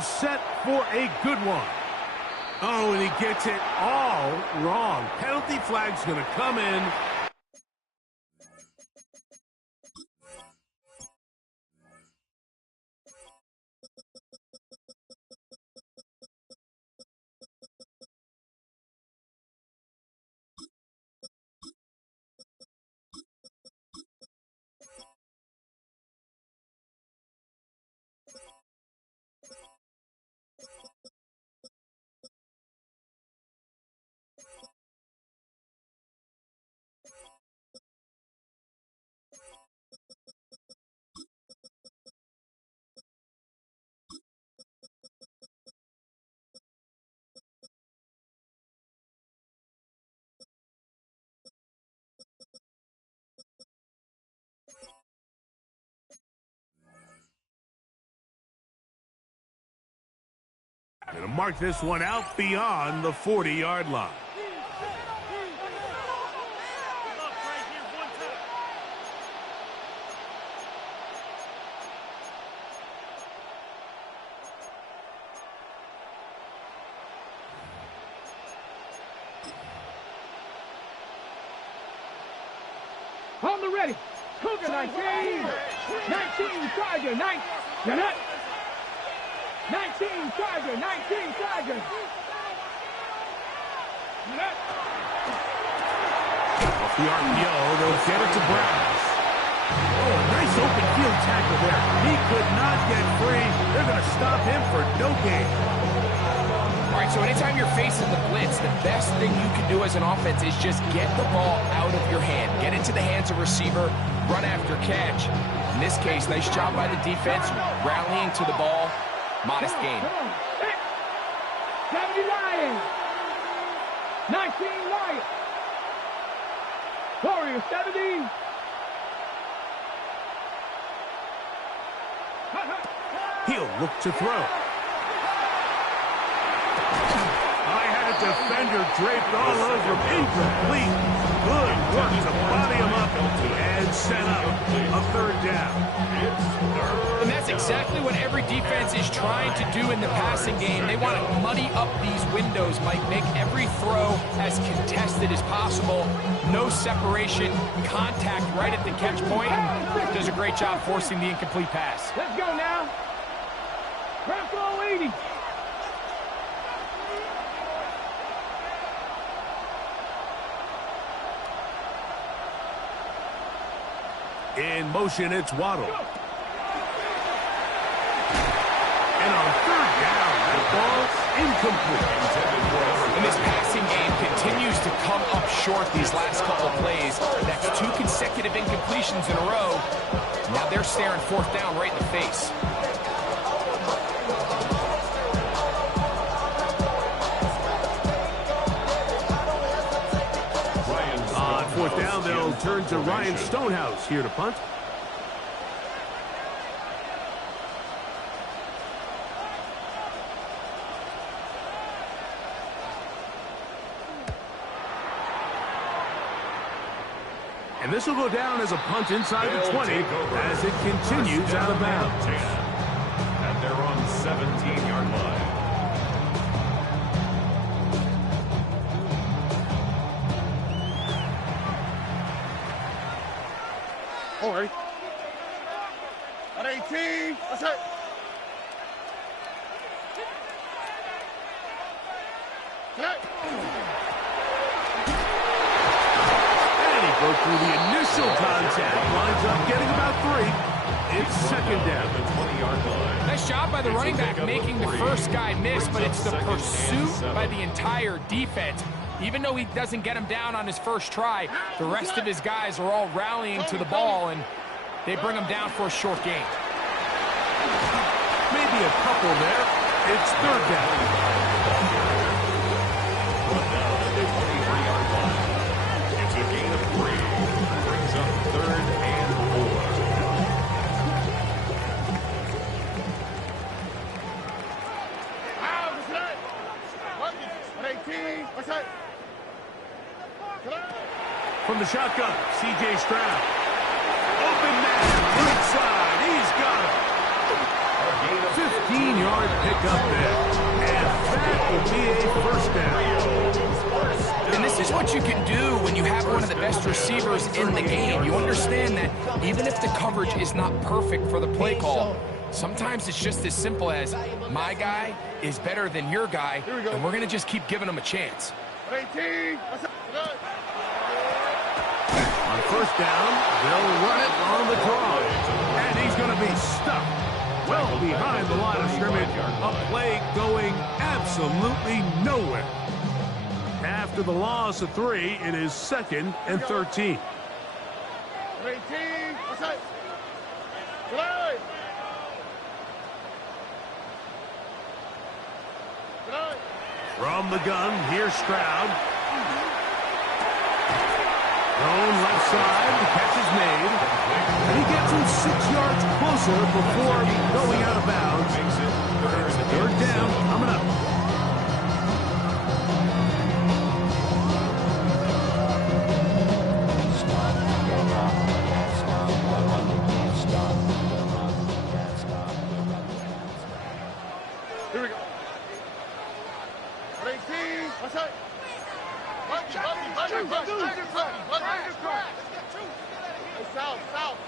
are set for a good one. Oh, and he gets it all wrong. Penalty flag's going to come in. Going to mark this one out beyond the 40-yard line. On the ready. Cougar 19. 19 Tiger. 19. 19 Tiger. 19 Tiger. Off the RPO, they'll get it to Browns. Oh, nice open field tackle there. He could not get free. They're going to stop him for no gain. All right, so anytime you're facing the blitz, the best thing you can do as an offense is just get the ball out of your hand. Get into the hands of receiver, run after catch. In this case, nice job by the defense, rallying to the ball. Modest gain. 70 Lions. 19 Lions. Warriors 70. He'll look to throw. Defender draped all over him. Incomplete. Good work to body him up and set up a third down. And that's exactly what every defense is trying to do in the passing game. They want to muddy up these windows, Mike. Make every throw as contested as possible. No separation, contact right at the catch point. And does a great job forcing the incomplete pass. Let's go now. Press all 80. In motion, it's Waddle. And on third down, that ball's incomplete. And this passing game continues to come up short these last couple of plays. That's 2 consecutive incompletions in a row. Now they're staring fourth down right in the face. On fourth down, they'll turn to Ryan Stonehouse here to punt. And this will go down as a punt inside the 20 as it continues out of bounds. And they're on the 17-yard line. All right. At 18. What's that? Broke through the initial contact, winds up getting about 3. It's second down. The 20-yard line. Nice job by the running back making the first guy miss, but it's the pursuit by the entire defense. Even though he doesn't get him down on his first try, the rest of his guys are all rallying to the ball, and they bring him down for a short gain. Maybe a couple there. It's third down. Down at the 23-yard line. It's a gain of 3. Brings up 3rd and 18. What's that? From the shotgun, C.J. Stroud. Open man, right side. He's got it. 15 15-yard pickup there. And that will be a first down. And this is what you can do when you have one of the best receivers in the game. You understand that even if the coverage is not perfect for the play call, sometimes it's just as simple as my guy is better than your guy, and we're going to just keep giving him a chance. 18. On first down, they'll run it on the draw. And he's going to be stuck well behind the line of scrimmage. A play going absolutely nowhere. After the loss of 3, it is 2nd and 13. 18. From the gun, here's Stroud. Thrown left side, the catch is made. And he gets him 6 yards closer before going out of bounds. Third down, coming up. Here we go. 18. What's that?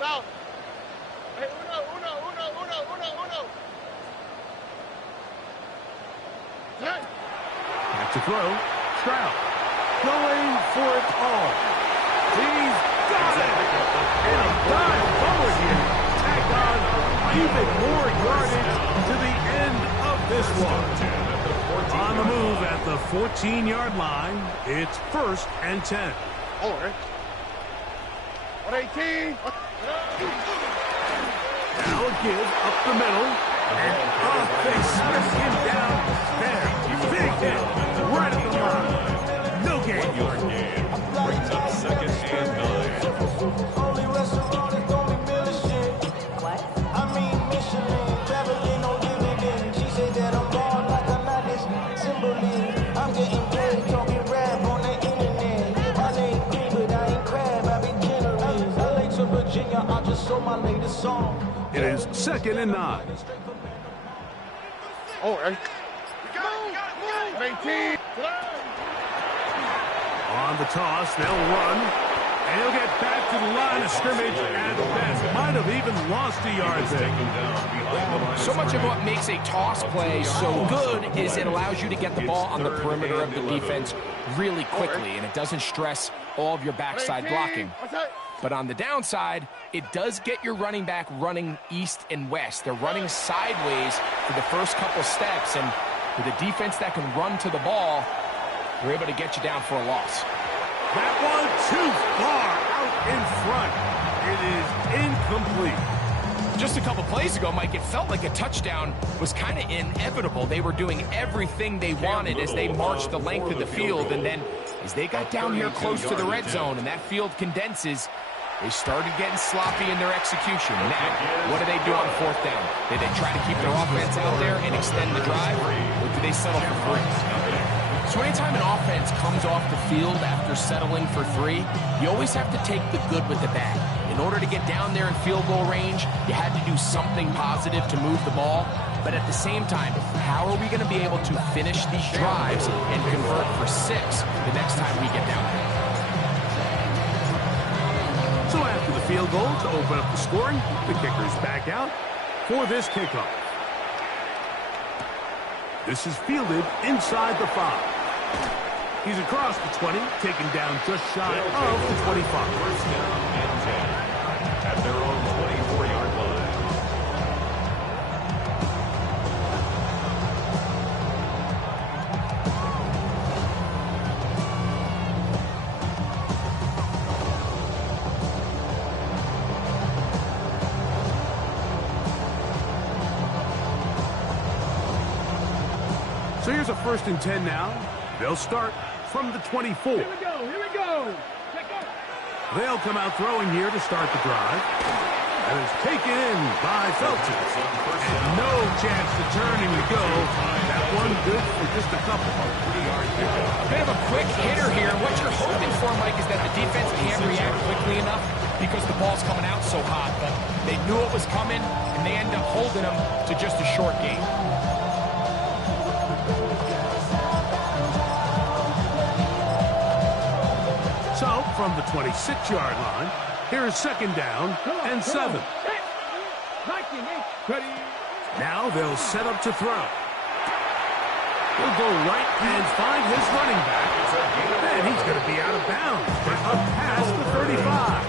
South. Hey, uno. Back to throw. Stroud going for it all. He's got it. And a dive forward here. Tagged on even more yardage to the end of this one. On the move at the 14-yard line, it's 1st and 10. All right. 18. Now a give up the middle. And they strip him down there. Big hit right at the line. No gain. Brings up 2nd and 9. Only restaurant is gonna be Michelin. What? I mean Michelin. Traveling on dividend. She said that I'm born like a Latin Cymbeline. I'm getting paid talking rap on the internet. I ain't green, but I ain't crab. I be generous. LA to Virginia, I just sold my latest song. It is 2nd and 9. All right. 18. On the toss, they'll run. And he'll get back to the line of scrimmage at best. Might have even lost a yard there. So much of what makes a toss play so good is it allows you to get the ball on the perimeter of the defense really quickly, and it doesn't stress all of your backside blocking. But on the downside, it does get your running back running east and west. They're running sideways for the first couple steps, and with a defense that can run to the ball, they're able to get you down for a loss. That one too far out in front. It is incomplete. Just a couple plays ago, Mike, it felt like a touchdown was kind of inevitable. They were doing everything they wanted as they marched the length of the field, and then as they got down here close to the red zone and that field condenses, they started getting sloppy in their execution. Now, what do they do on 4th down? Do they try to keep their offense out there and extend the drive, or do they settle for 3? So anytime an offense comes off the field after settling for 3, you always have to take the good with the bad. In order to get down there in field goal range, you had to do something positive to move the ball. But at the same time, how are we going to be able to finish these drives and convert for 6 the next time we get down there? So after the field goal to open up the scoring, the kicker's back out for this kickoff. This is fielded inside the 5. He's across the 20, taken down just shy of the 25. 1st down and 10 at their own 24-yard line. So here's a 1st and 10 now. They'll start from the 24. Here we go. They'll come out throwing here to start the drive. And it's taken in by Felton. And no chance to turn and to go. That one good for just a couple. A bit of a quick hitter here. What you're hoping for, Mike, is that the defense can't react quickly enough because the ball's coming out so hot, but they knew it was coming, and they end up holding them to just a short gain. So, from the 26-yard line, here's second down and 7. Now they'll set up to throw. He'll go right and find his running back. And he's going to be out of bounds. Up past the 35.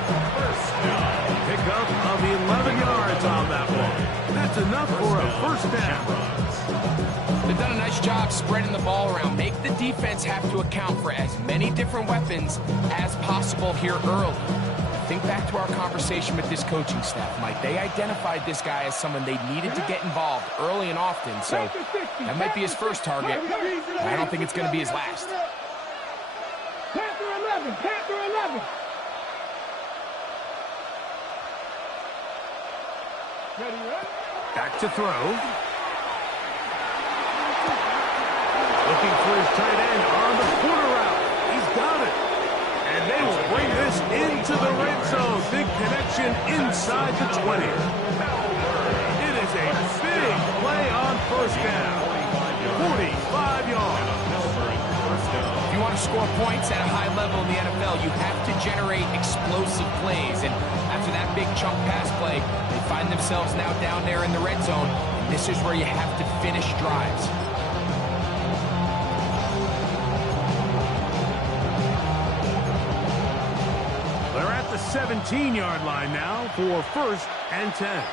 Pickup of 11 yards on that one. That's enough for a first down. They've done a nice job spreading the ball around. Make the defense have to account for as many different weapons as possible here early. Think back to our conversation with this coaching staff, Mike. They identified this guy as someone they needed to get involved early and often, so that might be his first target. I don't think it's going to be his last. Panther 11, Panther 11. Back to throw. Looking for his tight end on the corner route. He's got it. And they will bring this into the red zone. Big connection inside the 20. It is a big play on first down. 45 yards. If you want to score points at a high level in the NFL, you have to generate explosive plays. And after that big chunk pass play, they find themselves now down there in the red zone. And this is where you have to finish drives. They're at the 17-yard line now for first and 10.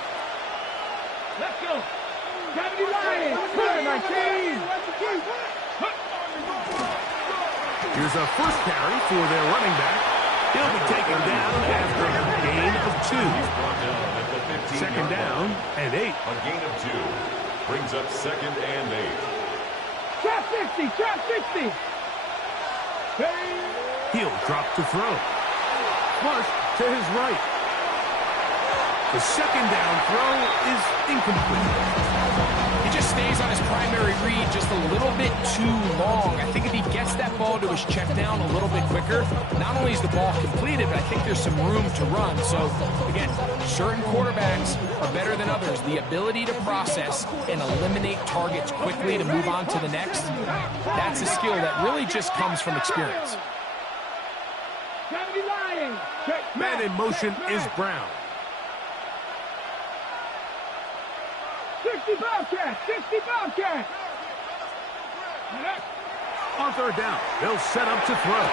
Let's go. 70 Lions. Clear, 19. Here's a first carry for their running back. He'll be taken down after a gain of 2. Second down and 8. A gain of 2 brings up second and 8. Trap 60, trap 60. He'll drop to throw. Flush to his right. The second down throw is incomplete. He just stays on his primary read just a little bit too long. I think if he gets that ball to his check down a little bit quicker, not only is the ball completed, but I think there's some room to run. So, again, certain quarterbacks are better than others. The ability to process and eliminate targets quickly to move on to the next, that's a skill that really just comes from experience. 70 Lions. Man in motion is Brown. 60 Bobcats, 60 Bobcats. On third down, they'll set up to throw.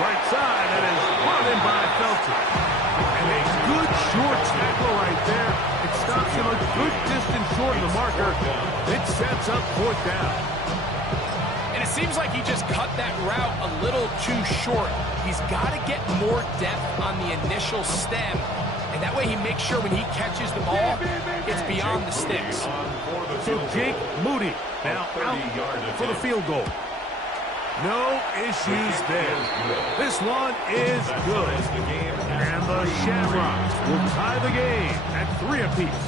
Right side, that is brought in by Felton. And a good short tackle right there. It stops him a good distance short of the marker. It sets up fourth down. And it seems like he just cut that route a little too short. He's got to get more depth on the initial stem. And that way he makes sure when he catches the ball, it's beyond the sticks. So Jake Moody now out for the field goal. No issues there. This one is good. And the Shamrocks will tie the game at 3 apiece.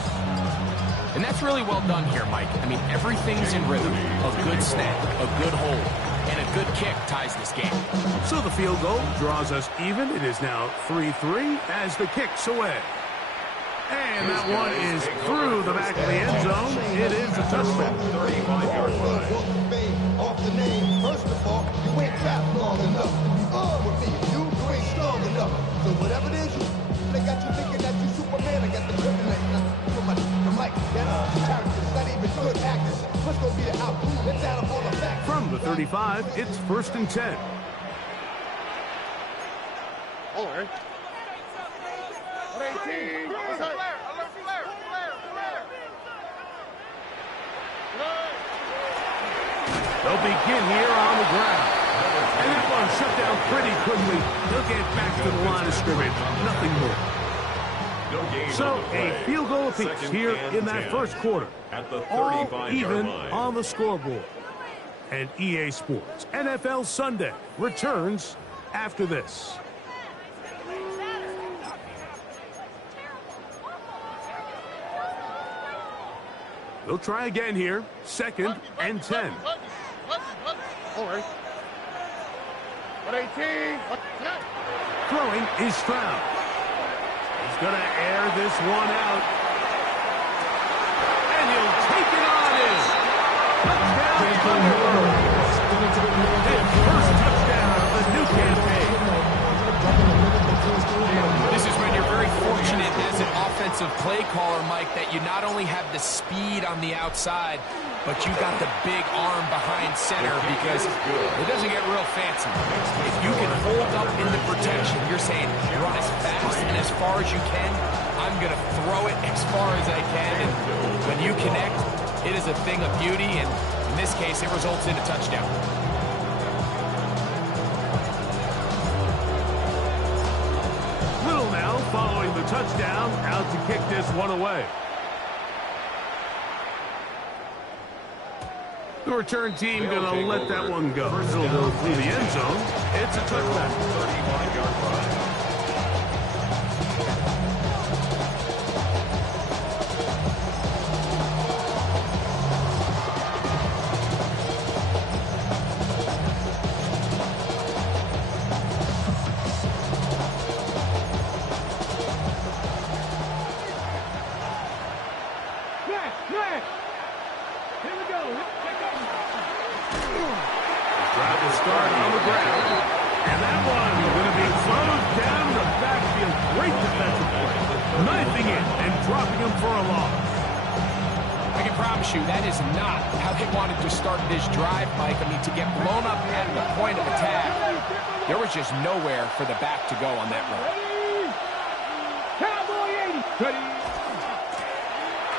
And that's really well done here, Mike. I mean, everything's in rhythm. A good snap, a good hold, and a good kick ties this game. So the field goal draws us even. It is now 3-3 as the kick's away. And that one is through the back of the end zone. It is a touchdown. 35-yard line. Off the name, first of all, you ain't rap long enough. With me, you ain't strong enough. So whatever it is, they got you thinking that you Superman. I got the kryptonite. The mic, that's characters, not even good actors. What's gonna be the outcome? Let's add up all the facts. From the 35, it's first and 10. All right. 18. They'll begin here on the ground. And that one shut down pretty quickly. They'll get back to the line of scrimmage. Nothing more. So a field goal apiece here in that first quarter. At the All 35-yard even line. on the scoreboard. And EA Sports NFL Sunday returns after this. They'll try again here. Second and 10. All right. 18. Throwing is Stroud. He's going to air this one out. And he'll take it on in. Touchdown, Thunderbirds. His first touchdown of the new campaign. This is when you're very fortunate as an offensive play caller, Mike, that you not only have the speed on the outside, but you got the big arm behind center, because it doesn't get real fancy. If you can hold up in the protection, you're saying run as fast and as far as you can. I'm going to throw it as far as I can. And when you connect, it is a thing of beauty. And in this case, it results in a touchdown. Little now following the touchdown, out to kick this one away. The return team going to let that one go. It'll go through the end zone. It's a touchdown. 39-yard run. Drive will start on the ground. And that one going to be closed down the backfield. Great defensive play. Knifing it and dropping him for a loss. I can promise you that is not how they wanted to start this drive, Mike. I mean, to get blown up at the point of attack, there was just nowhere for the back to go on that run. Cowboy 80.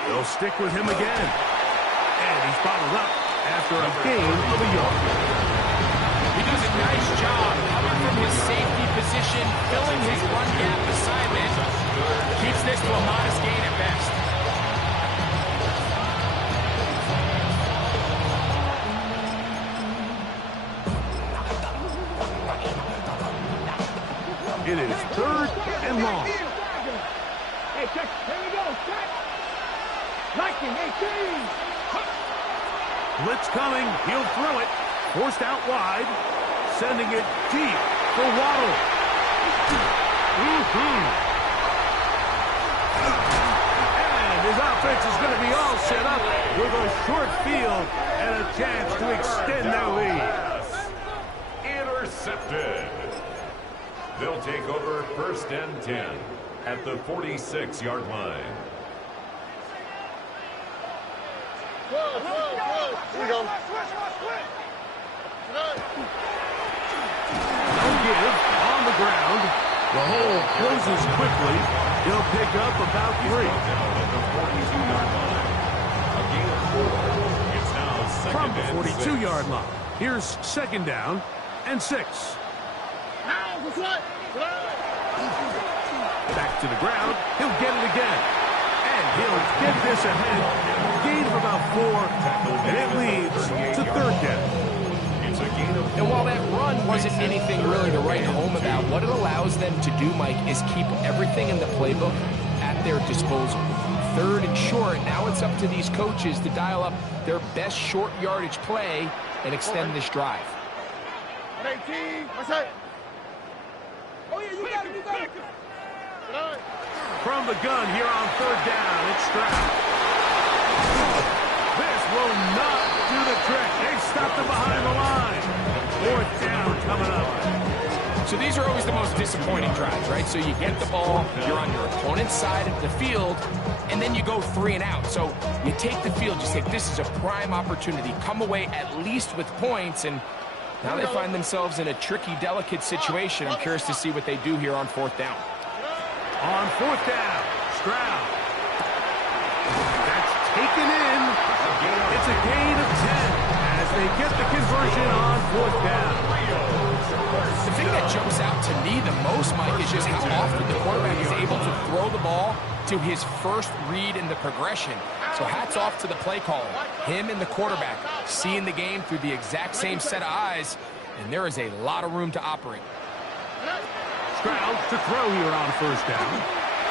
They'll stick with him again. And he's bottled up after a gain of a yard. He does a nice job coming from his safety position, filling his run gap assignment. Keeps this to a modest gain at best. It is third and long. Hey, check. Here we go. Check. Lightning 18. Blitz coming. He'll throw it. Forced out wide. Sending it deep for Waddle. And his offense is going to be all set up with a short field and a chance to extend their lead. Intercepted. They'll take over first and 10 at the 46-yard line. Here we go. No give on the ground. The hole closes quickly. He'll pick up about 3. At the 42-yard line. A gain of 4. It's now From second the and 6. 42-yard line. Here's second down and 6. Back to the ground. He'll get it again. And he'll get this ahead. Gain of about 4. And it leads to third down. It's a gain of 4. And while that run wasn't anything really to write home about, what it allows them to do, Mike, is keep everything in the playbook at their disposal. Third and short, now it's up to these coaches to dial up their best short yardage play and extend this drive. 18. What's that? Oh, yeah, you got it. You got it. From the gun here on third down, it's Stroud. This will not do the trick. They stopped him behind the line. Fourth down coming up. So these are always the most disappointing drives, right? So you get the ball, you're on your opponent's side of the field, and then you go 3 and out. So you take the field, you say, this is a prime opportunity. Come away at least with points, and now they find themselves in a tricky, delicate situation. I'm curious to see what they do here on fourth down. On fourth down, Stroud. That's taken in. It's a gain of 10 as they get the conversion on fourth down. The thing that jumps out to me the most, Mike, is just how often the quarterback is able to throw the ball to his first read in the progression. So hats off to the play caller. Him and the quarterback seeing the game through the exact same set of eyes, and there is a lot of room to operate. Stroud to throw here on first down.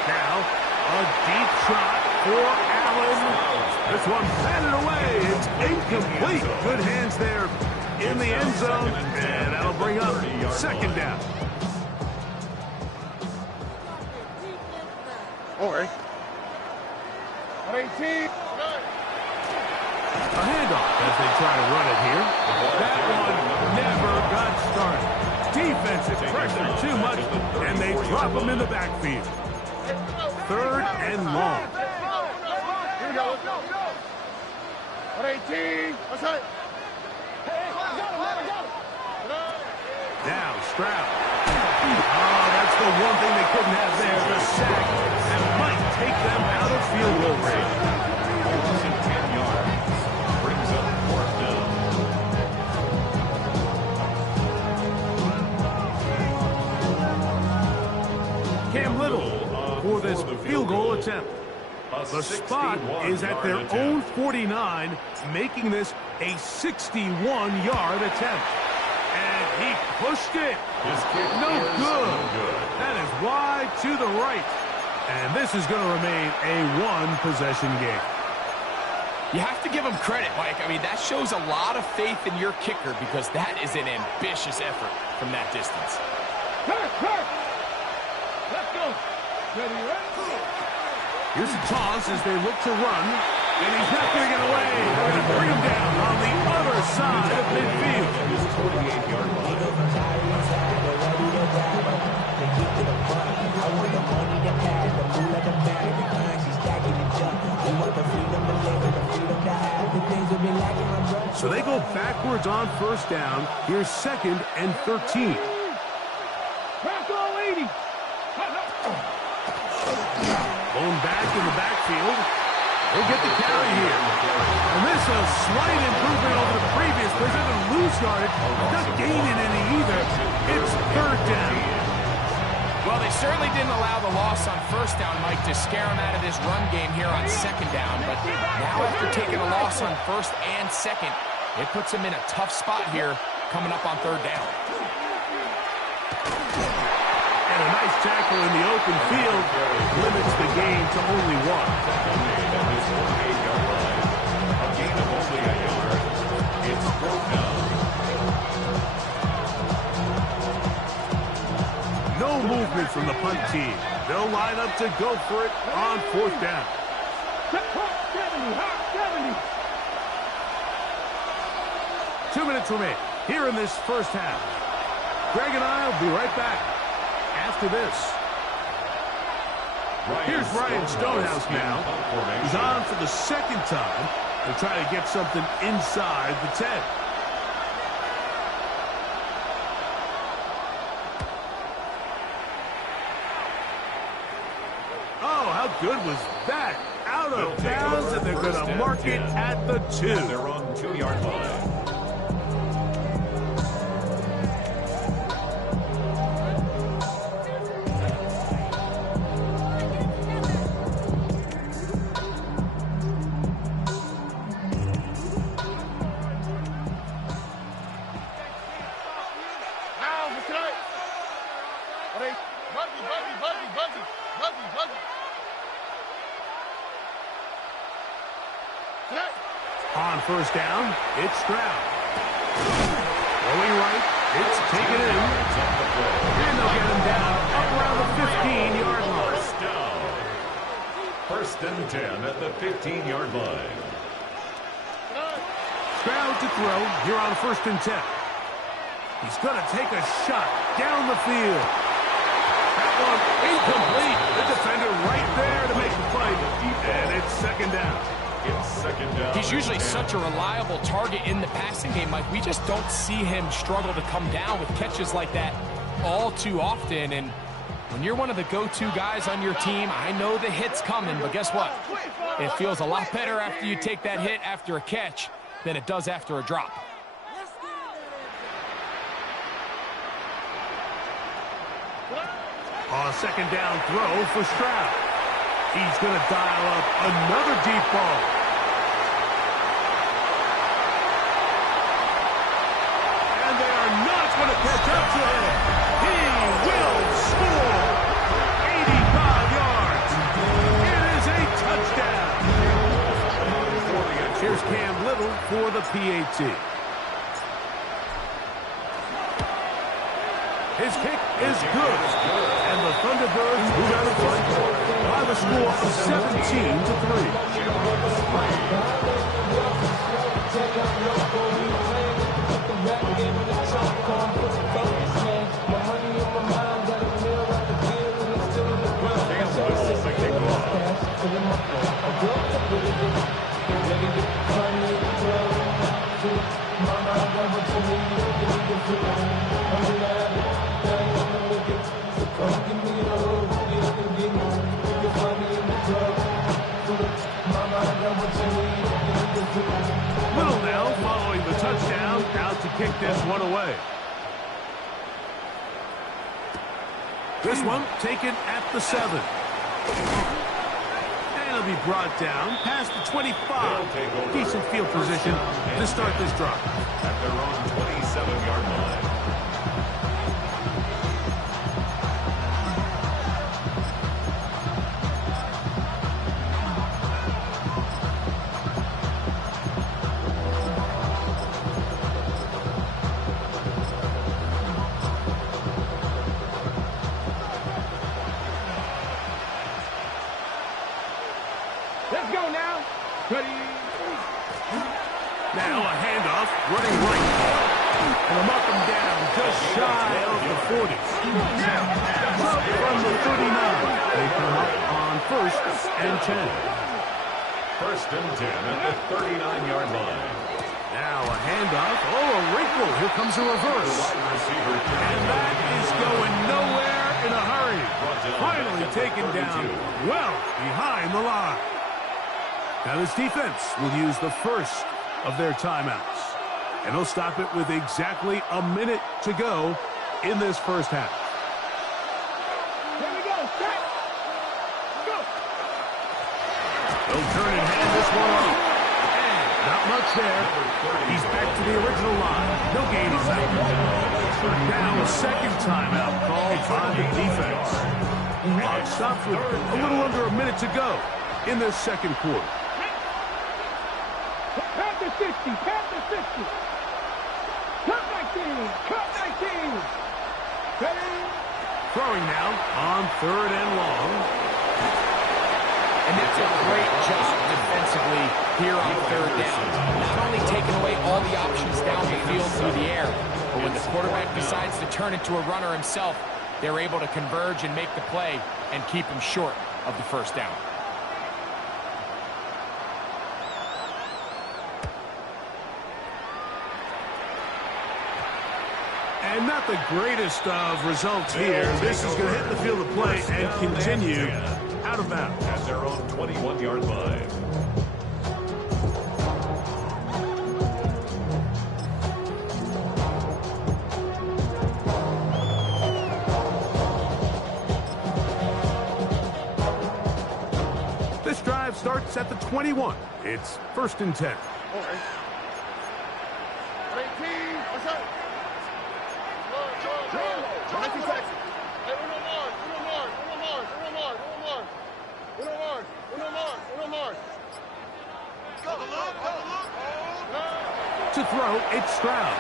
Now, a deep shot for Allen. This one batted away. It's incomplete. Good hands there in the end zone, and that'll bring up second down. Corey. 18. A handoff as they try to run it here. That one never got started. Defensive pressure too much, and they drop him in the backfield. 3rd and long. Here we go. 18. Let's hit. Now Stroud. Oh, that's the one thing they couldn't have there, the sack, and might take them out of field goal range. Loss of 10 yards. Brings up 4th down. Cam Little for this field goal attempt. The spot is at their own 49, making this a 61-yard attempt. And he pushed it. No good. That is wide to the right. And this is going to remain a one-possession game. You have to give him credit, Mike. I mean, that shows a lot of faith in your kicker because that is an ambitious effort from that distance. Let's go. Ready, ready? Here's a toss as they look to run. And he's not going to get away. They're going to bring him down on the other side of midfield. His 28-yard line. So they go backwards on 1st down. Here's 2nd and 13. Back on 80. Going back in the backfield. He'll get the carry here. And this is a slight improvement over the previous. They're going to lose yardage. Not gaining any either. It's 3rd down. Well, they certainly didn't allow the loss on 1st down, Mike, to scare him out of this run game here on 2nd down. But now after taking a loss on 1st and 2nd, it puts him in a tough spot here coming up on 3rd down. And a nice tackle in the open field limits the game to only 1. A gain of only a yard. It's 4th down. No movement from the punt team. They'll line up to go for it on 4th down. 70. 2 minutes remain here in this first half. Greg and I will be right back after this. Here's Ryan Stonehouse now. He's on for the 2nd time to try to get something inside the 10. Oh, how good was that? Out of bounds, and they're going to mark it at the 2. They're on 2-yard line. On 1st down, it's Stroud. Going right, it's taken in. And they'll get him down up around the 15-yard line. 1st and 10 at the 15-yard line. Stroud to throw here on 1st and 10. He's going to take a shot down the field. That one incomplete. The defender right there to make the play. And it's 2nd down. It's 2nd down. He's usually such a reliable target in the passing game, Mike. We just don't see him struggle to come down with catches like that all too often. And when you're one of the go-to guys on your team, I know the hit's coming, but guess what? It feels a lot better after you take that hit after a catch than it does after a drop. On 2nd down throw for Stroud. He's going to dial up another deep ball. And they are not going to catch up to him. He will score. 85 yards. It is a touchdown. Here's Cam Little for the PAT. His kick is good. And the Thunderbirds move out of front by the score of 17-3. Little now following the touchdown, out to kick this one away. This one taken at the 7. And it'll be brought down past the 25. Decent field position to start this drive. At their own 27-yard line. Let's go now. Ready. Now a handoff, running right. And a knock him down just shy of the 40. Up from the 39. They come up on 1st and 10. 1st and 10 at the 39-yard line. Now a handoff. Oh, a wrinkle. Here comes a reverse. And that is going nowhere in a hurry. Finally taken down well behind the line. Now this defense will use the first of their timeouts. And they'll stop it with exactly a minute to go in this first half. Here we go. Set. Go. They'll turn and hand this one off. And not much there. He's back to the original line. No gain on that. Now a second timeout called by the defense. Clock stops with a little under a minute to go in this second quarter. Panther 60. Panther 60. Cut 19. Cut 19. Ready. Throwing now on 3rd and long. And that's a great job defensively here on 3rd down. Not only taking away all the options down the field through the air, but when the quarterback decides to turn into a runner himself, they're able to converge and make the play and keep him short of the 1st down. And not the greatest of results here. This is going to hit the field of play and continue out of bounds. At their own 21-yard line. This drive starts at the 21. It's 1st and 10. To throw, it's Stroud.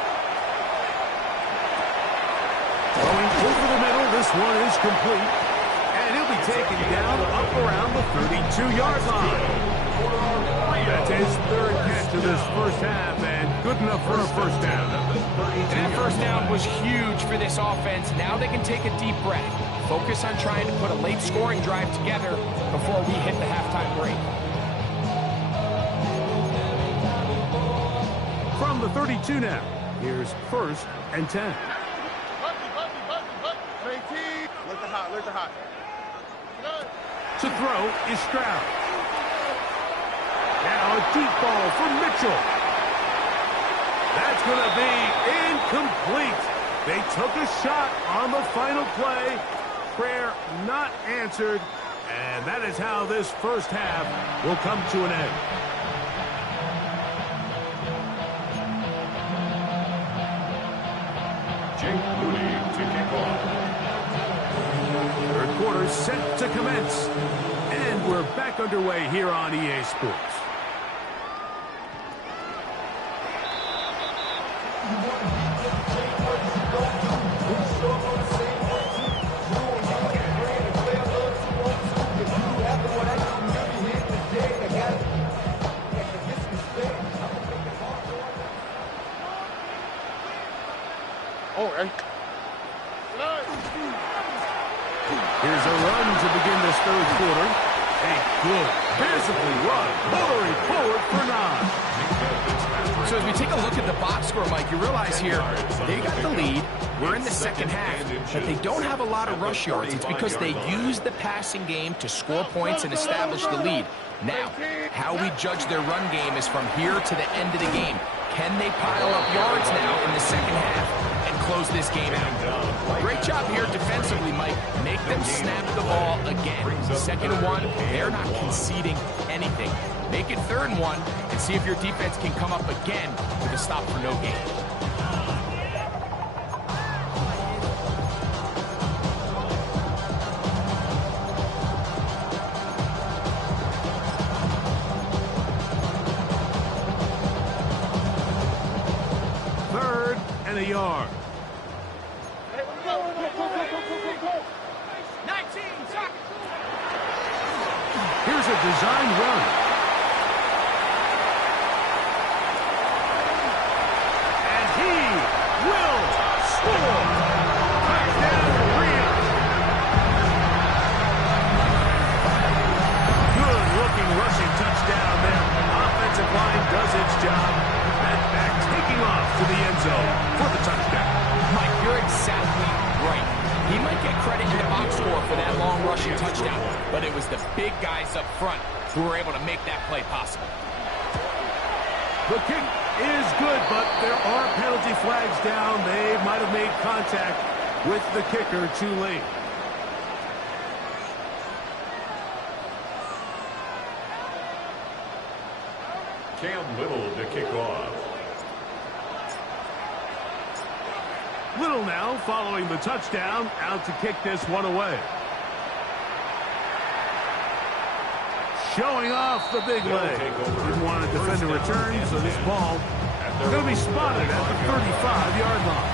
Going over the middle, this one is complete. And he'll be taken down up around the 32-yard line. That's his 3rd catch of this first half, and good enough for a 1st down. And that 1st down was huge for this offense. Now they can take a deep breath. Focus on trying to put a late scoring drive together before we hit the halftime break. From the 32 now, here's 1st and 10. To throw is Stroud. Now a deep ball for Mitchell. That's going to be incomplete. They took a shot on the final play. Prayer not answered. And that is how this first half will come to an end. To kick off. 3rd quarter set to commence. And we're back underway here on EA Sports. Here's a run to begin this third quarter. A good, physically run, motoring forward for 9. So as we take a look at the box score, Mike, you realize here they got the lead. We're in the second half, but they don't have a lot of rush yards. It's because they use the passing game to score points and establish the lead. Now, how we judge their run game is from here to the end of the game. Can they pile up yards now in the second half and close this game out? Great job here defensively, Mike. Make them snap the ball again. 2nd and 1, they're not conceding anything. Make it 3rd and 1 and see if your defense can come up again with a stop for no gain. A yard. 19, here's a design run. And he will score. Touchdown, Rhea. Good looking rushing touchdown there. Offensive line does its job. And back taking off to the end zone for the touchdown. Mike, you're exactly right. He might get credit in the box score for that long rushing touchdown, but it was the big guys up front who were able to make that play possible. The kick is good, but there are penalty flags down. They might have made contact with the kicker too late. Cam Little to kick off. Little now following the touchdown, out to kick this one away. Showing off the big leg. Didn't want to defend a return, so this ball going to be spotted at the 35-yard line.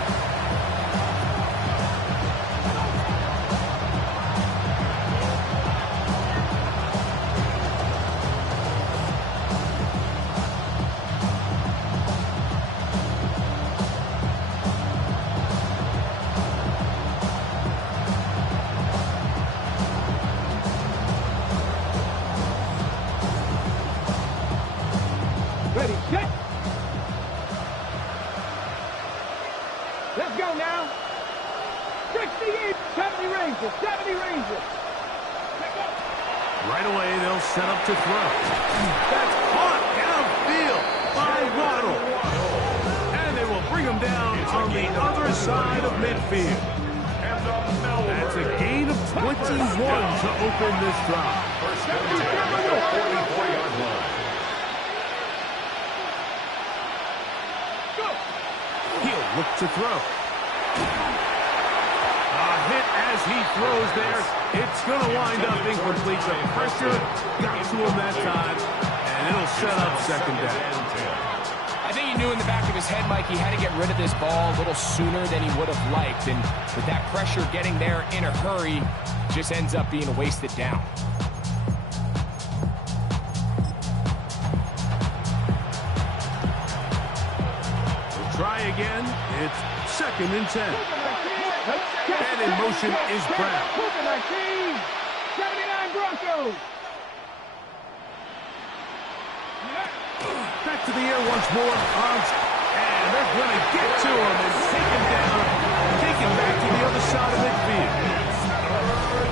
Ready, set. Let's go now. 68, 70 Rangers, 70 Rangers. Right away, they'll set up to throw. That's caught downfield by Waddle. And they will bring him down on the other side of midfield. That's a gain of 21 to open this drive. First down at the 44-yard line. He'll look to throw. A hit as he throws there. It's going to wind up incomplete. The pressure got to him that time, and it'll set up second down. I think he knew in the back of his head, Mike, he had to get rid of this ball a little sooner than he would have liked. And with that pressure getting there in a hurry, just ends up being a wasted down. Try again. It's 2nd and 10. And in motion is Brown. 79 Broncos. Back to the air once more. And they're going to get to him and take him down. Take him back to the other side of midfield.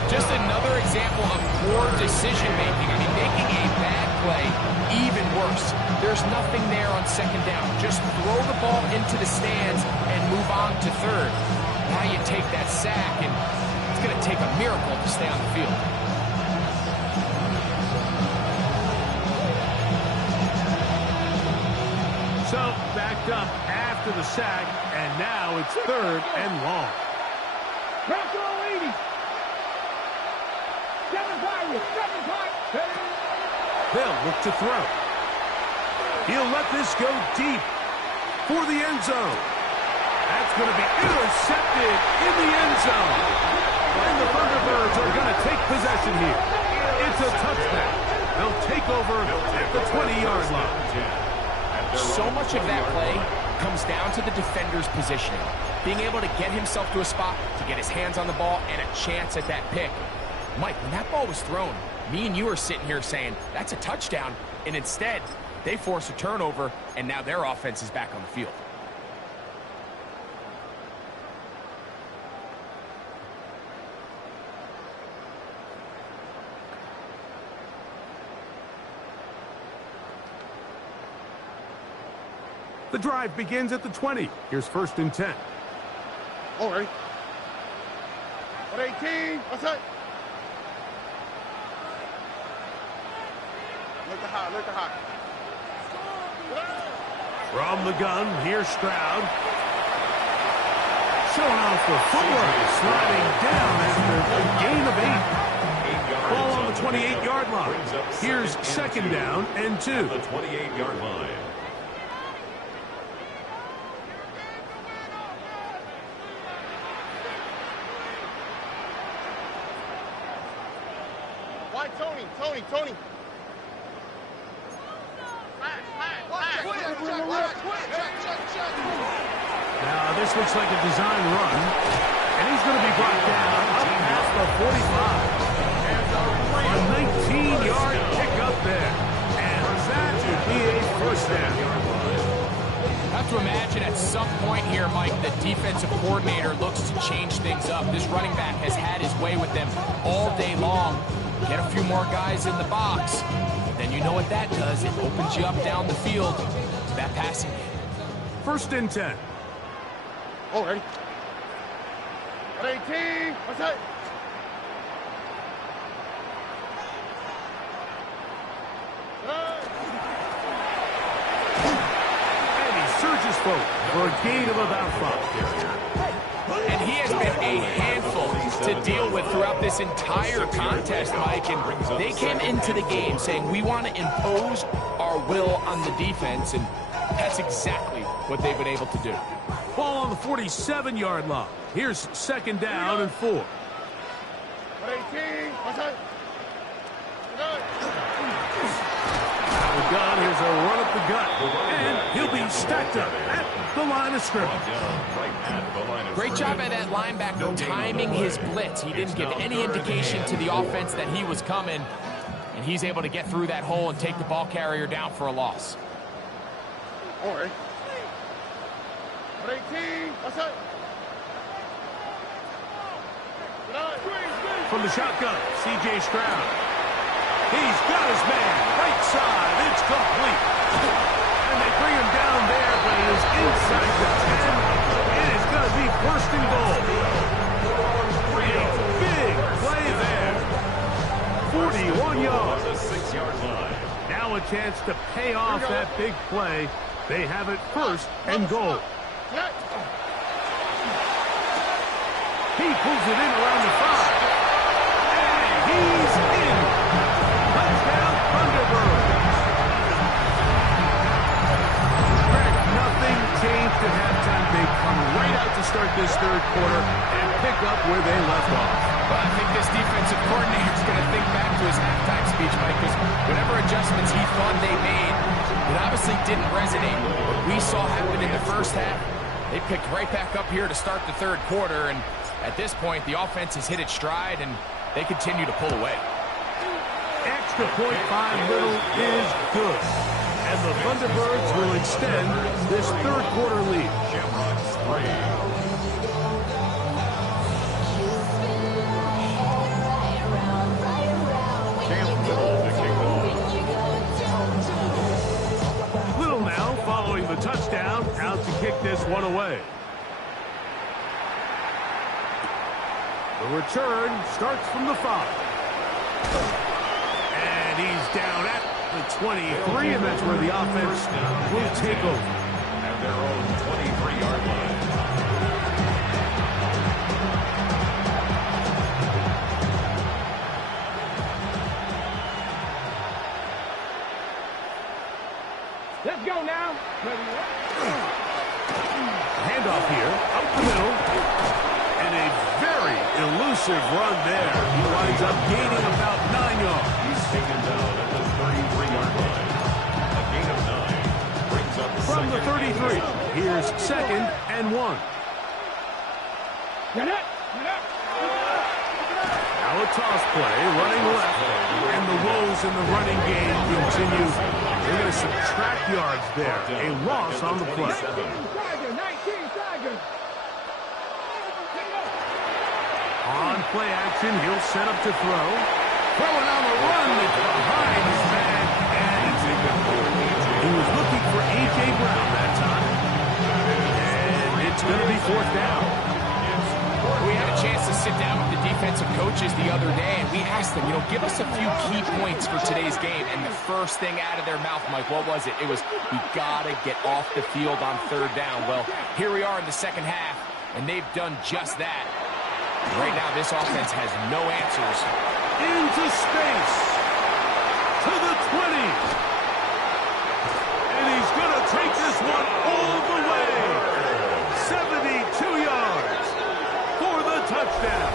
Just another example of poor decision-making. I mean, making a bad play even worse. There's nothing there on 2nd down. Just throw the ball into the stands and move on to 3rd. Now you take that sack, and it's going to take a miracle to stay on the field. So, backed up after the sack, and now it's 3rd and long. Bronco 80. 7 Pirates, 7 Pirates. They'll look to throw. He'll let this go deep for the end zone. That's going to be intercepted in the end zone. And the Thunderbirds are going to take possession here. It's a touchback. They'll take over at the 20-yard line. So much of that play comes down to the defender's positioning. being able to get himself to a spot, to get his hands on the ball, and a chance at that pick. Mike, when that ball was thrown, me and you are sitting here saying, that's a touchdown, and instead, they force a turnover, and now their offense is back on the field. The drive begins at the 20. Here's 1st and 10. All right. 18. What's that? Look at high. Look at high. From the gun, here's Stroud. Showing off the footwork, sliding down after a gain of 8. Ball on the 28-yard line. Here's 2nd down and 2. The 28-yard line. Why, Tony. Now this looks like a design run, and he's going to be brought down up past the 45. A 19-yard pickup there, and that would be a 1st down. I have to imagine at some point here, Mike, the defensive coordinator looks to change things up. This running back has had his way with them all day long. Get a few more guys in the box, then you know what that does. It opens you up down the field to that passing game. 1st and 10. All right. 18. What's that? And he surges forward for a gain of about 5. And he has been a handful to deal with throughout this entire contest, Mike. And they came into the game saying, we want to impose our will on the defense. And that's exactly what they've been able to do. Ball on the 47-yard line. Here's 2nd down and 4. 18. What's that? Out of the gun, here's a run up the gut. And he'll be stacked up at the line of scrimmage. Great job at that linebacker timing his blitz. He didn't give any indication to the offense that he was coming, and he's able to get through that hole and take the ball carrier down for a loss. All right. 18. What's that? From the shotgun, C.J. Stroud. He's got his man. Right side. It's complete. And they bring him down there, but it is inside the 10. It is going to be 1st and goal. A big play there. 41 yards. The 6-yard line. Now a chance to pay off that big play. They have it 1st and goal. He pulls it in around the 5. And he's in. Touchdown, Thunderbirds. Greg, nothing changed at halftime. They come right out to start this 3rd quarter and pick up where they left off. Well, I think this defensive coordinator is going to think back to his halftime speech, Mike, because whatever adjustments he thought they made, it obviously didn't resonate. What we saw happen in the 1st half, they picked right back up here to start the 3rd quarter, and at this point, the offense has hit its stride, and they continue to pull away. Extra point 5 little is good. And the Thunderbirds will extend this 3rd quarter lead. Shamrocks 3. Little now following the touchdown, out to kick this one away. The return starts from the 5. And he's down at the 23, and that's where the offense will take over. At their own 23-yard line. Let's go now. Handoff here, up the middle. And a very elusive run there. He winds up gaining about 9 yards. He's taken down at the 33-yard line. A gain of 9 brings up From the 33, here's 2nd and 1. Get it. Now a toss play, running left, and the woes in the running game continue. They're going to subtract yards there. A loss on the play. 19 Tigers. On play action, he'll set up to throw. Throwing on the run, it's behind his man, and it's incomplete. He was looking for A.J. Brown that time. And it's going to be fourth down. We had a chance to sit down with the defensive coaches the other day, and we asked them, give us a few key points for today's game. And the first thing out of their mouth, Mike, what was it? It was, we got to get off the field on third down. Well, here we are in the second half, and they've done just that. Right now, this offense has no answers. Into space. To the 20. And he's going to take this one all the way. 72 yards for the touchdown.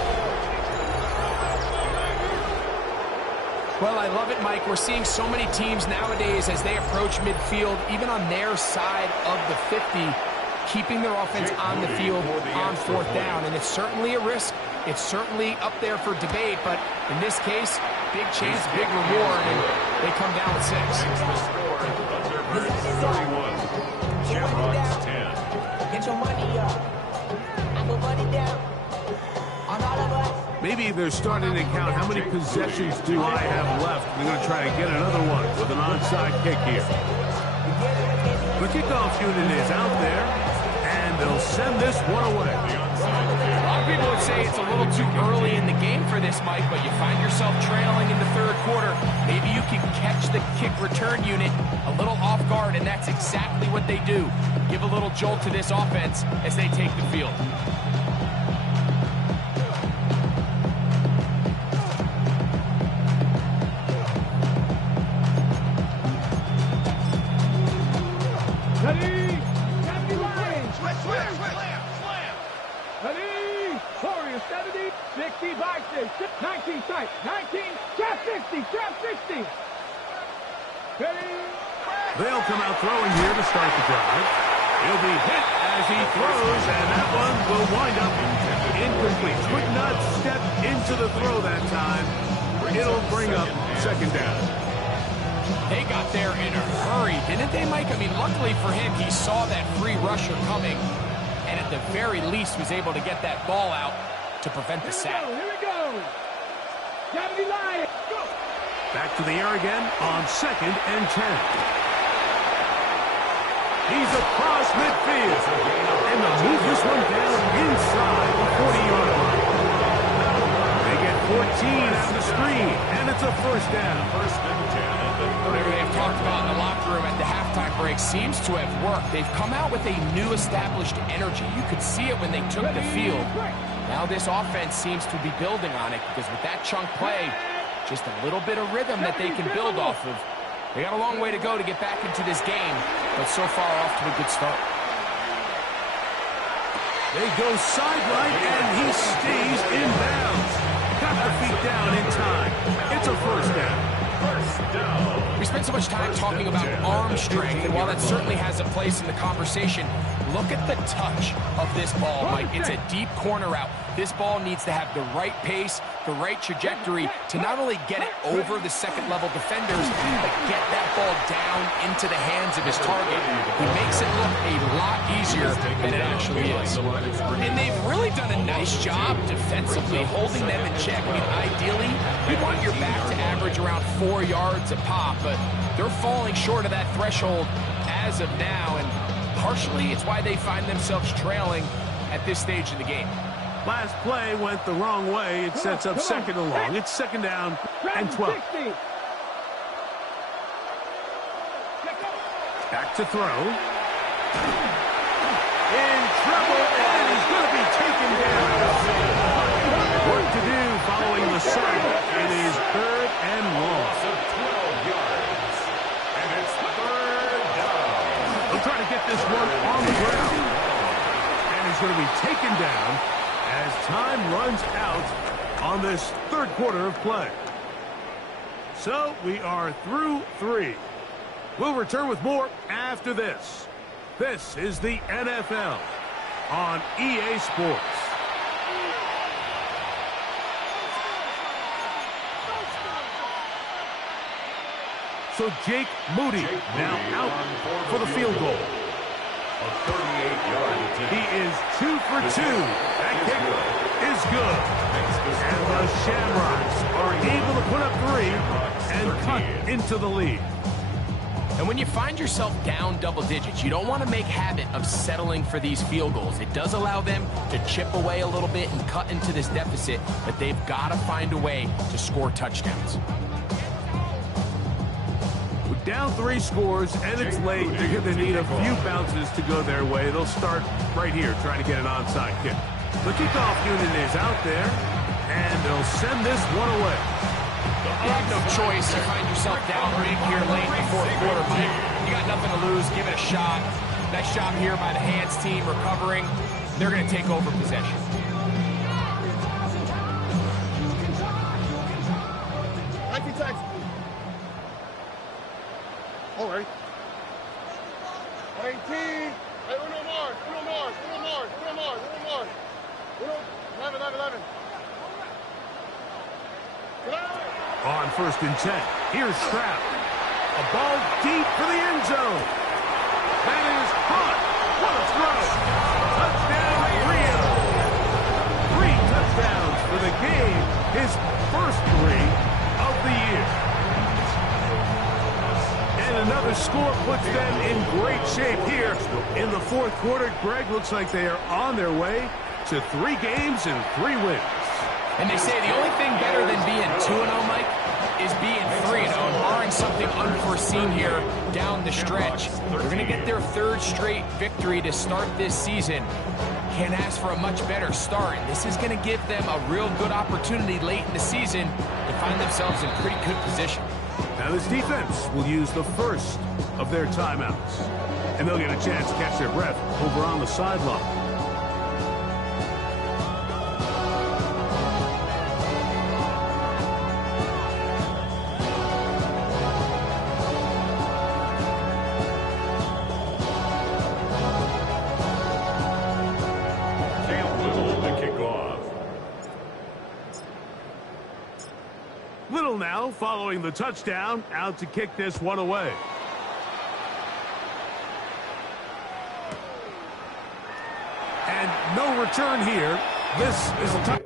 Well, I love it, Mike. We're seeing so many teams nowadays as they approach midfield, even on their side of the 50, keeping their offense on the field on fourth down. And it's certainly a risk. It's certainly up there for debate, but in this case, big chance, big reward, and they come down with 6. Third 31. Shamrocks 10. Get your money up. I put money down on all of us. Maybe they're starting to count how many possessions do I have left. They're going to try to get another one with an onside kick here. The kickoff unit is out there, and they'll send this one away. A lot of people would say it's a little too early in the game for this, Mike, but you find yourself trailing in the third quarter. Maybe you can catch the kick return unit a little off guard, and that's exactly what they do. Give a little jolt to this offense as they take the field. Ready? Ready? Warrior 70, 60, by 6, 19 tight, 19, trap 60, trap 60. Ready? They'll come out throwing here to start the drive. He'll be hit as he throws, and that one will wind up incomplete. Could not step into the throw that time. It'll bring up second down. They got there in a hurry, didn't they, Mike? I mean, luckily for him, he saw that free rusher coming, and at the very least was able to get that ball out to prevent the sack. Here we go. 70 Lions. Go. Back to the air again on 2nd and 10. He's across midfield, and they'll move this one down inside the 40-yard line. They get 14 out of the screen, and it's a first down. Whatever they've talked about in the locker room at the halftime break seems to have worked. They've come out with a new established energy. You could see it when they took the field. Now this offense seems to be building on it because with that chunk play, just a little bit of rhythm that they can build off of. They got a long way to go to get back into this game, but so far off to a good start. They go sideline, and he stays in bounds. Got the feet down in time. It's a first down. We spent so much time talking about arm strength, and while that certainly has a place in the conversation, look at the touch of this ball, Mike. It's a deep corner route. This ball needs to have the right pace, the right trajectory to not only get it over the second-level defenders, but get that ball down into the hands of his target. He makes it look a lot easier than it actually is. And they've really done a nice job defensively holding them in check. I mean, ideally, you want your back to average around 4 yards a pop, but they're falling short of that threshold as of now, and partially it's why they find themselves trailing at this stage of the game. Last play went the wrong way. It sets up second and long. It's second down and 12. Back to throw. In trouble, and he's going to be taken down. Work to do following the sack. It is third and long. 12 yards. And it's third down. They'll try to get this one on the ground. And he's going to be taken down as time runs out on this third quarter of play. So we are through 3. We'll return with more after this. This is the NFL on EA Sports. So Jake Moody now out for the field goal. A 38-yard attempt. He is 2 for 2. That kick is good. And the Shamrocks are able to put up 3 and cut into the lead. And when you find yourself down double digits, you don't want to make habit of settling for these field goals. It does allow them to chip away a little bit and cut into this deficit, but they've got to find a way to score touchdowns. With down 3 scores and it's late, they're going to need a few bounces to go their way. They'll start right here trying to get an onside kick. The kickoff unit is out there, and they'll send this one away. You have no choice. You find yourself down big here late in the fourth quarter, Mike. You got nothing to lose. Give it a shot. Nice job here by the hands team recovering. They're going to take over possession. All right. 19. Hey, uno more. 11. On 1st and 10, here's Stroud. A ball deep for the end zone. That is caught. What a throw. Touchdown, Rio. 3 touchdowns for the game. His first 3 of the year. And another score puts them in great shape here in the fourth quarter. Greg, looks like they are on their way to 3 games and 3 wins. And they say the only thing better than being 2-0, Mike, is being 3-0. And barring something unforeseen here down the stretch, they're going to get their 3rd straight victory to start this season. Can't ask for a much better start. And this is going to give them a real good opportunity late in the season to find themselves in pretty good position. Now this defense will use the first of their timeouts. And they'll get a chance to catch their breath over on the sideline. Little now, following the touchdown, out to kick this one away. And no return here. This is a touchdown.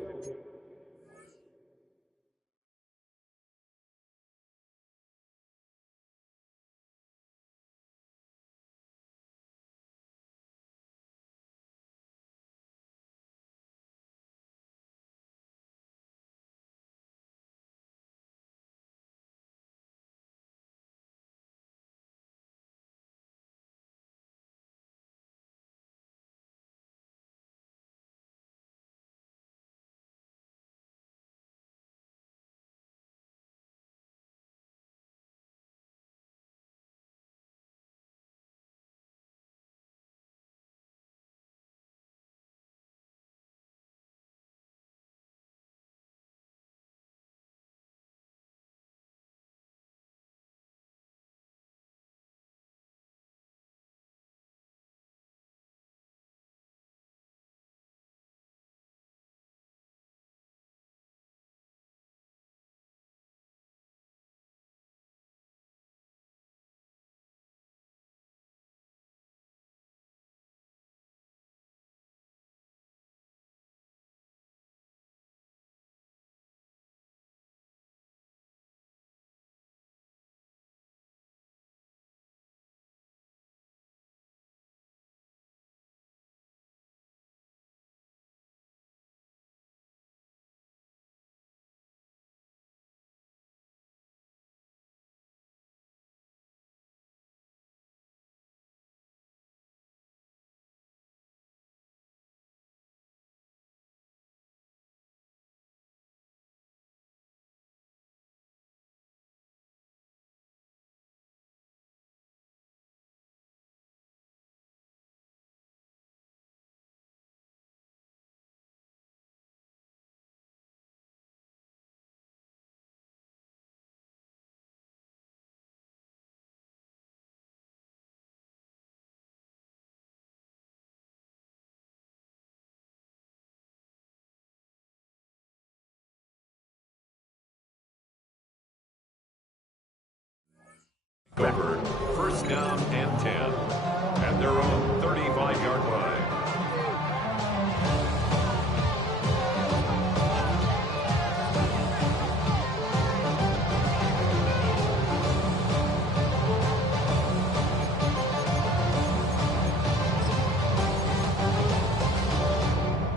Over. First down and 10. At their own 35-yard line.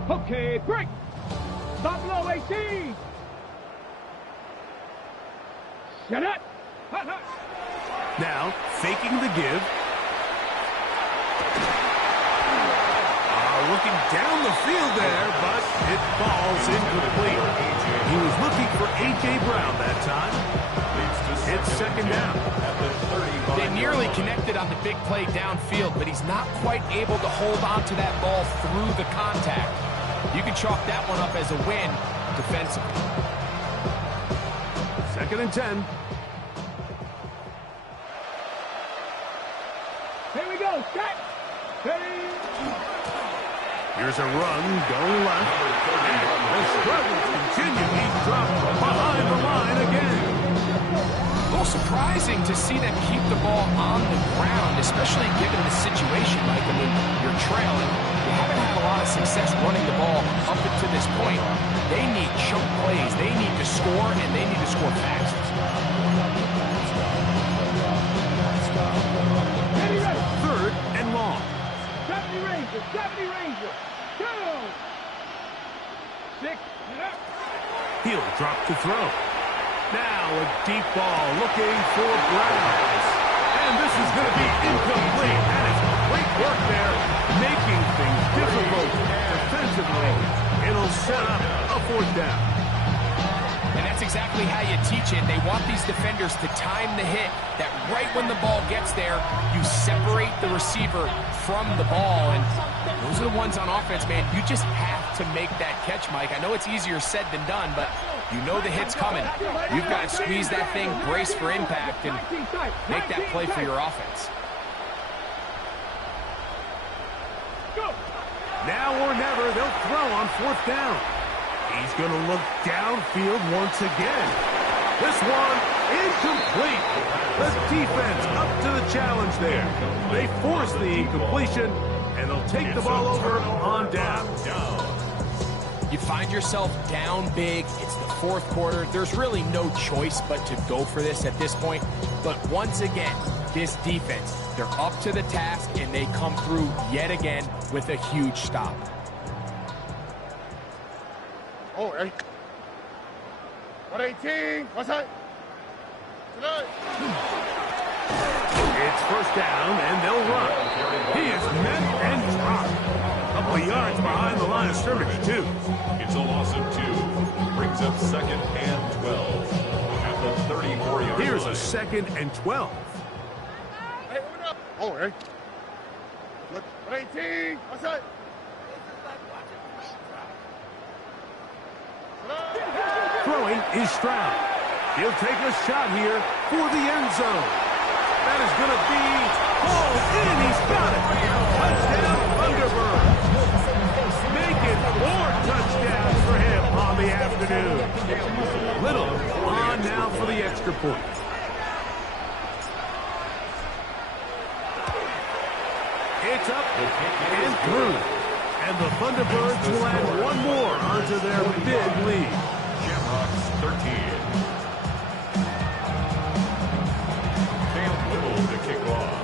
Okay, break. Stop below 18. Shut up. Hut, hut. Now, faking the give. Looking down the field there, but it falls incomplete. He was looking for A.J. Brown that time. It's second down. They nearly connected on the big play downfield, but he's not quite able to hold on to that ball through the contact. You can chalk that one up as a win defensively. Second and 10. Here we go. Set. Ready. Here's a run going left. The struggles continue. He's dropped behind the line again. A little surprising to see them keep the ball on the ground, especially given the situation. Like, I mean, you're trailing. You haven't had a lot of success running the ball up until this point. They need choke plays. They need to score, and they need to score fast. Third and long. 70 Rangers. 70 Rangers. Go. 6. He'll drop to throw. Now a deep ball looking for Brown. And this is going to be incomplete. That is great work there, making things difficult defensively. It'll set up a fourth down. And that's exactly how you teach it. They want these defenders to time the hit, that right when the ball gets there, you separate the receiver from the ball. And those are the ones on offense, man. You just have to make that catch, Mike. I know it's easier said than done, but you know the hit's coming. You've got to squeeze that thing, brace for impact, and make that play for your offense. Now or never, they'll throw on fourth down. He's going to look downfield once again. This one, incomplete. The defense up to the challenge there. They force the incompletion, and they'll take the ball over on down. You find yourself down big. It's the fourth quarter. There's really no choice but to go for this at this point. But once again, this defense, they're up to the task, and they come through yet again with a huge stop. Oh, hey. 118. What's that? It's first down, and they'll run. He is met and dropped. A couple of yards behind the line of scrimmage, too. It's a loss of 2. Brings up second and 12. At the 34-yard line. Here's a second and 12. Hey, what up? Oh, hey. 118. What's that? Throwing is Stroud. He'll take a shot here for the end zone. That is going to be hauled in. He's got it. Touchdown, Thunderbird. Making 4 touchdowns for him on the afternoon. Little on now for the extra point. It's up and through. And the Thunderbirds will add one more onto their big lead. Shamrocks 13. Cam Little to kick off.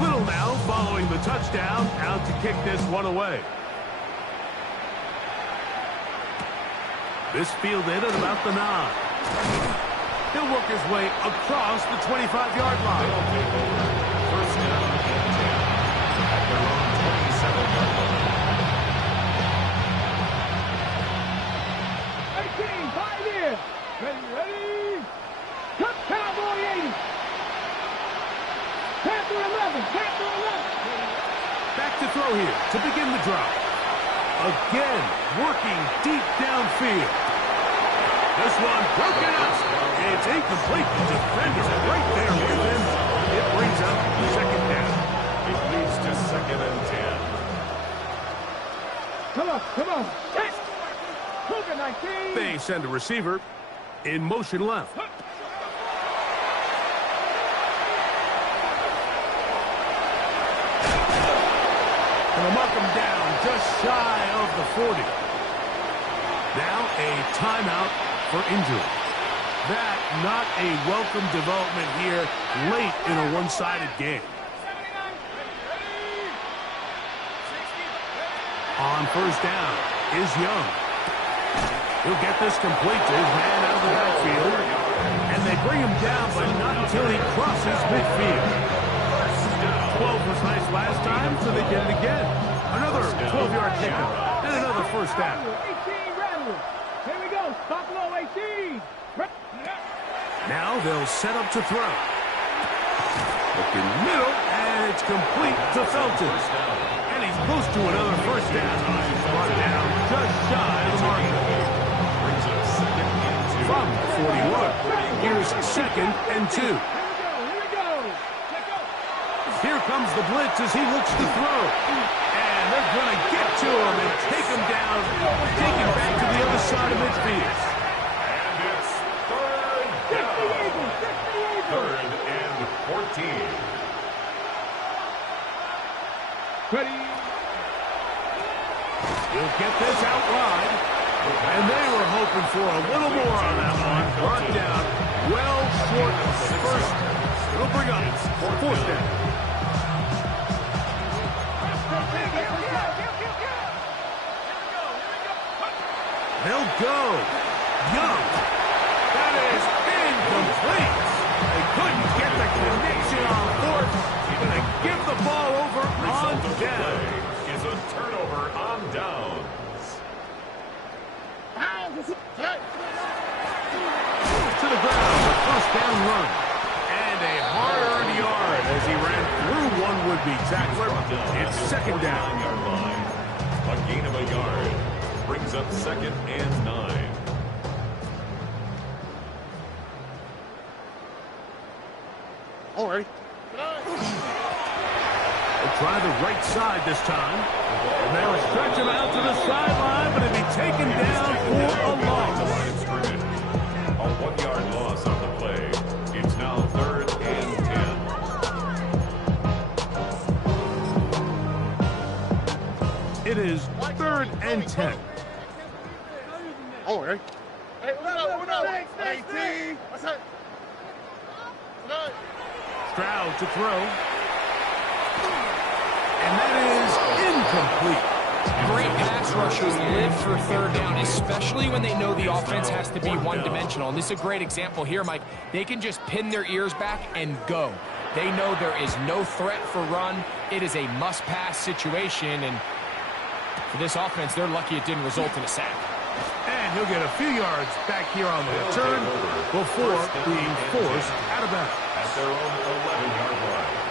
Little now following the touchdown, out to kick this one away. This fielded at about the 9. He'll work his way across the 25-yard line. First down and 10. At their own 27-yard line. 18, 5 in. Ready? Cut Cowboy 80. Panther 11, Panther 11. Back to throw here to begin the drive. Again, working deep downfield. This one broken up. It's incomplete. The defender right there with him. It brings up second down. It leads to second and 10. Come on. send a receiver in motion left. And they'll mark him down just shy of the 40. Now a timeout for injury. That not a welcome development here late in a one-sided game. On first down is Young. He'll get this complete to his man out of the backfield. And they bring him down, but not until he crosses midfield. 12 was nice last time, so they did it again. Another 12-yard pickup and another first down. 18 Rattler. Here we go. Buffalo 18. Now they'll set up to throw. Looking middle, and it's complete to Felton. And he's close to another first down. He's brought down just shy of the marker. From the 41, here's 2nd and 2. Here we go. Here comes the blitz as he looks to throw. And they're going to get to him and take him down, take him back to the other side of midfield. And it's third down. Third and 14. Ready. He'll get this out wide. And they were hoping for a little more on that one. Brought down well short of the first. It'll bring up fourth down. They'll go. Young. That is incomplete. They couldn't get the connection on fourth. Going to give the ball over on down. Is a turnover on downs. To the ground, a first down run. And a hard-earned yard as he ran through one would-be tackler. It's 2nd down. Line. A gain of a yard. Brings up 2nd and 9. All right. They'll try the right side this time. And they'll stretch him out to the sideline, but it'll be taken down for a loss. A 1-yard loss on the play. It's now 3rd and 10. It is 3rd and 10. All right. Hey, what up? 18. What's up? Stroud to throw. And that is incomplete. Great pass rushers live for 3rd down, especially when they know the offense has to be one-dimensional. And this is a great example here, Mike. They can just pin their ears back and go. They know there is no threat for run. It is a must-pass situation, and for this offense, they're lucky it didn't result in a sack. And he'll get a few yards back here on the return before being forced out of bounds. At their own 11-yard line.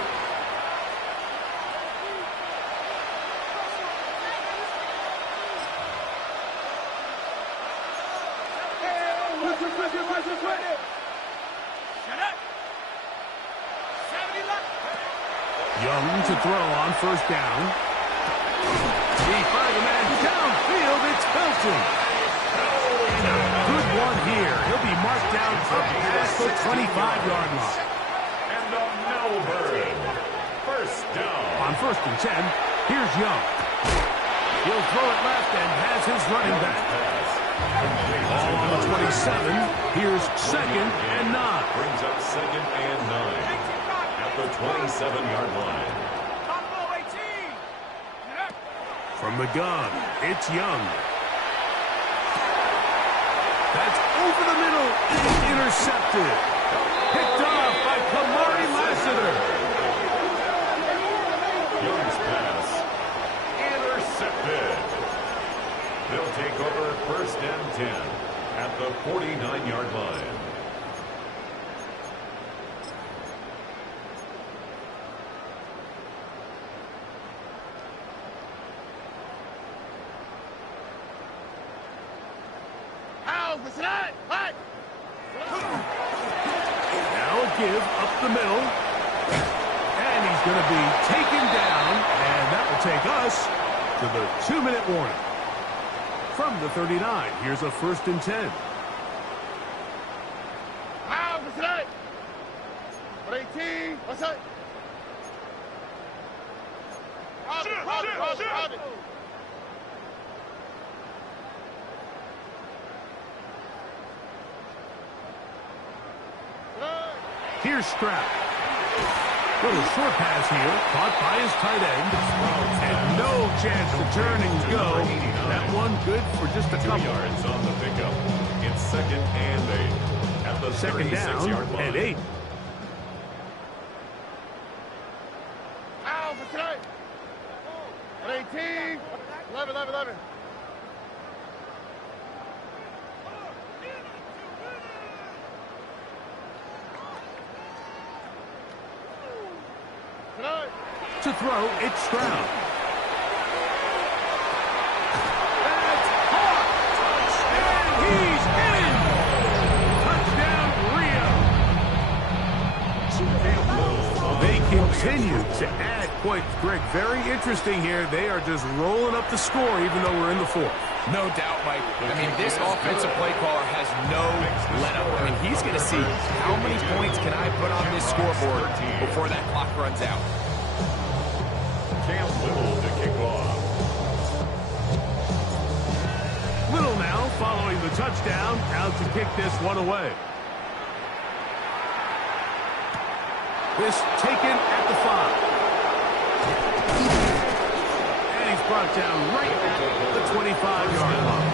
Young to throw on first down. He finds a man downfield. It's Felton. Good one here. He'll be marked down up past the 25-yard line. And the Melbourne. First down. On 1st and 10, here's Young. He'll throw it left and has his running back. Ball on the 27. Here's 2nd and 9. Brings up 2nd and 9. At the 27-yard line. From the gun, it's Young. That's over the middle. It's intercepted. Picked off by Kamari Lassiter. Young's pass. Intercepted. They'll take over 1st and 10 at the 49-yard line. Now a give up the middle. And he's going to be taken down. And that will take us to the 2-minute warning. From the 39, here's a 1st and 10. What's that? 18. What's that? Here's Stroud. Little short pass here, caught by his tight end. And no chance to turn and go. That one good for just a couple. 2 yards on the pickup. It's 2nd and 8. At the 2nd down 36-yard line. and 8. Ow, what's that? 18. 11. To throw, it's Stroud. That's caught! And he's in! Touchdown, Rio! They continue to add points. Greg, very interesting here. They are just rolling up the score even though we're in the 4th. No doubt, Mike. I mean, this offensive play caller has no let-up. I mean, he's going to see how many points can I put on this scoreboard before that clock runs out. Cam Little to kick off. Little now following the touchdown, out to kick this one away. This taken at the 5. And he's brought down right at the 25-yard line.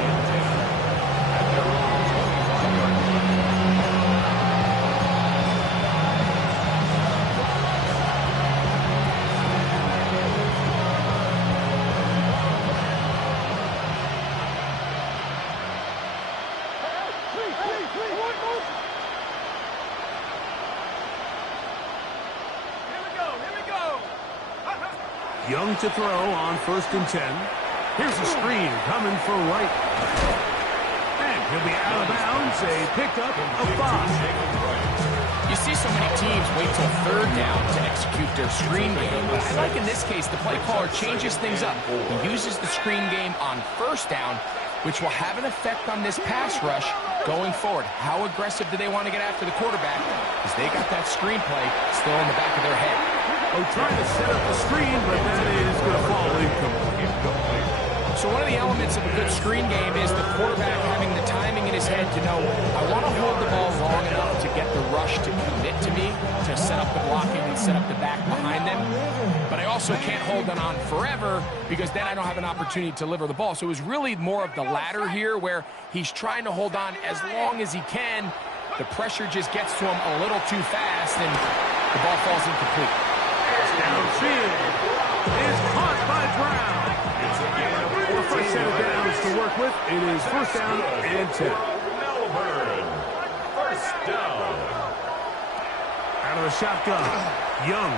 Young to throw on 1st and 10. Here's a screen coming for Wright. And he'll be out of bounds. A pickup of 5. You see so many teams wait till 3rd down to execute their screen game, but I like in this case the play caller changes things up. He uses the screen game on 1st down, which will have an effect on this pass rush going forward. How aggressive do they want to get after the quarterback? Because they got that screen play still in the back of their head. Oh, trying to set up the screen, but that is going to fall incomplete. So one of the elements of a good screen game is the quarterback having the timing in his head to know, I want to hold the ball long enough to get the rush to commit to me, to set up the blocking and set up the back behind them. But I also can't hold it on forever because then I don't have an opportunity to deliver the ball. So it was really more of the latter here where he's trying to hold on as long as he can. The pressure just gets to him a little too fast and the ball falls incomplete. Downfield is caught by Brown. The first set of downs to work with. It is 1st down and 10. Melbourne. 1st down. Out of the shotgun. Young.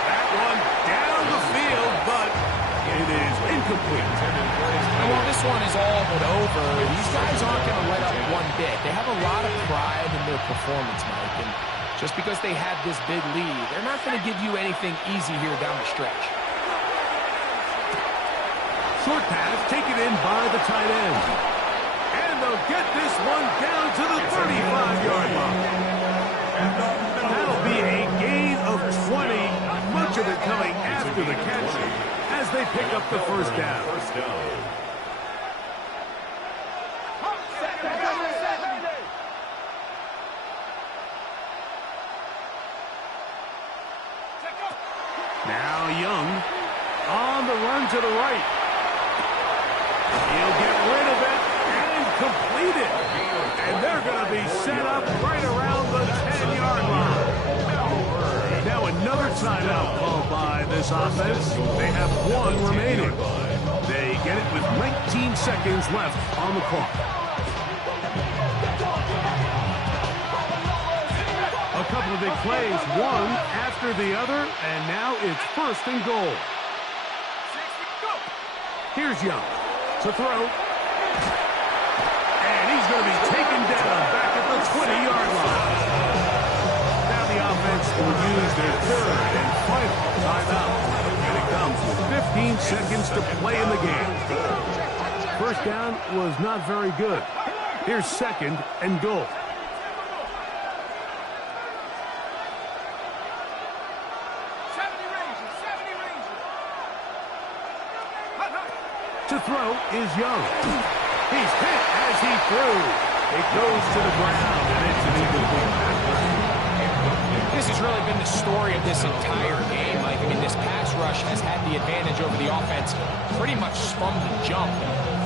That one down the field, but it is incomplete. And while this one is all but over, these guys aren't going to let up one bit. They have a lot of pride in their performance, Mike. And just because they have this big lead, they're not going to give you anything easy here down the stretch. Short pass taken in by the tight end. And they'll get this one down to the 35-yard line. That'll be a gain of 20, much of it coming after the catch as they pick up the 1st down. Now Young on the run to the right. He'll get rid of it and complete it. And they're going to be set up right around the 10-yard line. Now another timeout called by this offense. They have 1 remaining. They get it with 19 seconds left on the clock. A couple of big plays, one after the other, and now it's 1st and goal. Here's Young to throw. And he's going to be taken down back at the 20-yard line. Now the offense will use their 3rd and final timeout. And it comes with 15 seconds to play in the game. first down was not very good. Here's 2nd and goal. To throw is Young. He's hit as he threw. It goes to the ground, and it's an incomplete pass. This has really been the story of this entire game, Mike. I mean, this pass rush has had the advantage over the offense pretty much from the jump.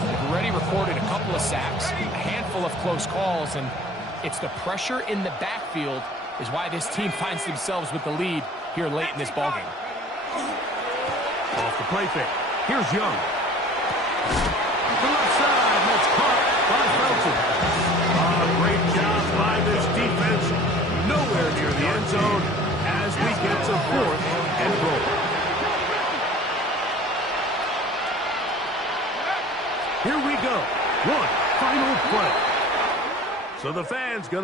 They've already recorded a couple of sacks, a handful of close calls, and it's the pressure in the backfield is why this team finds themselves with the lead here late in this ballgame. Off the play fake. Here's Young. The left side, that's caught by Felton. Great job by this defense. Nowhere near the end zone as we get to 4th and goal. Here we go. One final play. So the fans gonna